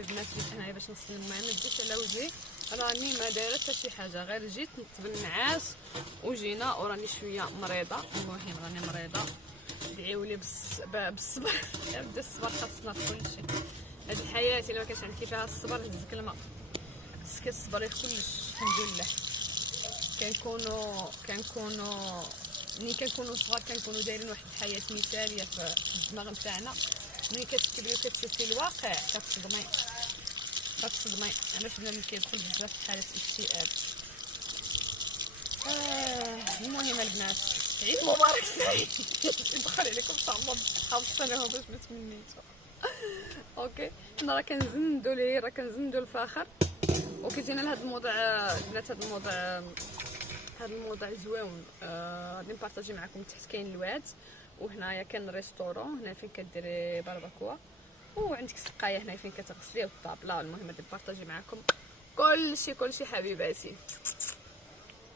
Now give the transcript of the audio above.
البنات جيت هنايا باش نغسل. المهم ما تجيش على وجهي، راني ما دايره حتى شي حاجه، غير جيت نطب النعاس وجينا وراني شويه مريضه. المهم راني مريضه، دعيوا لي بالصبر. يا بدا الصبر خاصنا في كلشي. هذه الحياه الا ما كانش عندك فيها الصبر هزك الماء. خصك الصبر في كلش. الحمد لله كنكونوا ملي كنكونوا صغار كنكونوا دايرين واحد الحياه مثاليه في الدماغ نتاعنا. ملي كتكبري وكتشوفي الواقع كتصدمي. علاش بنادم كيدخل بزاف في حاله اكتئاب. المهم البنات عيد مبارك سعيد. يدخل عليكم ان شاء الله بالصحه والسلامه باش ما تمنيتو. اوكي حنا راه كنزندو ليه، راه كنزندو الفخر وكيجينا لهذا الموضوع البنات. هذا الموضوع زوين. غادي نبارطاجي معكم. تحت كاين الواد وهنايا كاين ريستورون هنا فين كديري باربيكوا، وعندك السقايه هنا فين كتغسلي والطابله. المهم غادي نبارطاجي معكم كلشي حبيباتي.